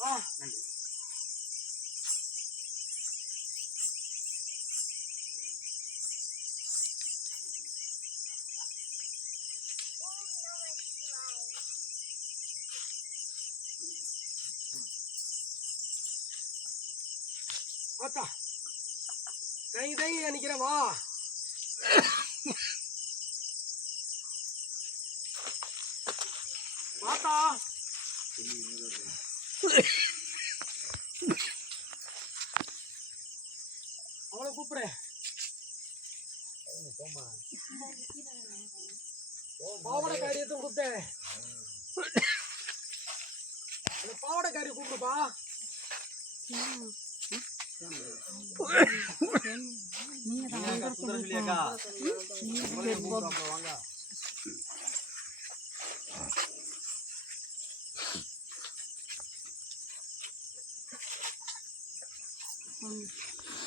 நன்றி. ஆத்தா தங்கி தங்கி நிக்கிறேன் வா. வாத்தா அவளை கூப்பிடு. பாவடைக்காரி எதுவும் கூப்பிட்டேன். பாவடைக்காரி கூப்பிடுப்பா. வாங்க